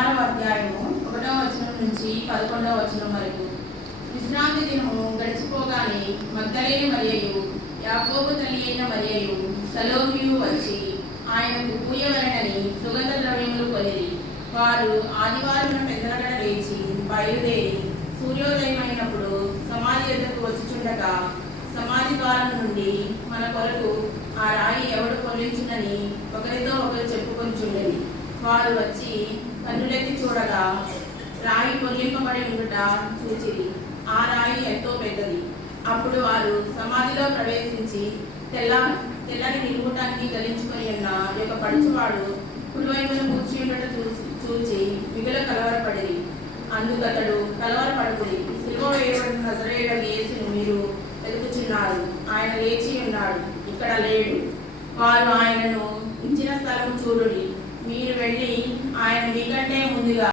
6వ అధ్యాయము 1వ వచనం నుంచి 11వ వచనం వరకు. విశ్రాంతి దినము గడిచిపోగానే మగ్దలేనే మరియయు యాకోబు తల్లి అయిన మరియయు సలోమియు వచ్చి ఆయనకు పూయవలెనని సుగంధ ద్రవ్యములు కొనిరి. వారు ఆదివారం పెద్దగడ లేచి బయలుదేరి సూర్యోదయమైనప్పుడు సమాధి ఎదుకు వచ్చుచుండగా సమాధి ద్వారం నుండి మన కొరకు ఆ రాయి ఎవడు పొర్లించునని ఒకరితో ఒకరు చెప్పుకొనిచుండేది. వారు వచ్చి కన్నులెత్తి చూడగా రాయి పొర్లింపబడి ఉండుట చూచిరి. ఆ రాయి ఎంతో పెద్దది. అప్పుడు వారు సమాధిలో ప్రవేశించి తెల్లని నిలువుటానికి ధరించుకొని ఉన్న యొక్క పడుచువాడు కుడివైపున కూర్చి ఉండట చూచి మిగుల కలవరపడిరి. అందుకతడు కలవరపడుకుడి, సిలువ వేయబడిన నజరేయుడగు యేసును మీరు వెతుకుచున్నారు, ఆయన లేచి ఉన్నాడు, ఇక్కడ లేడు. వారు ఆయనను ఉంచిన స్థలం చూడుడి, మీరు వెళ్ళి ఆయన మీకంటే ముందుగా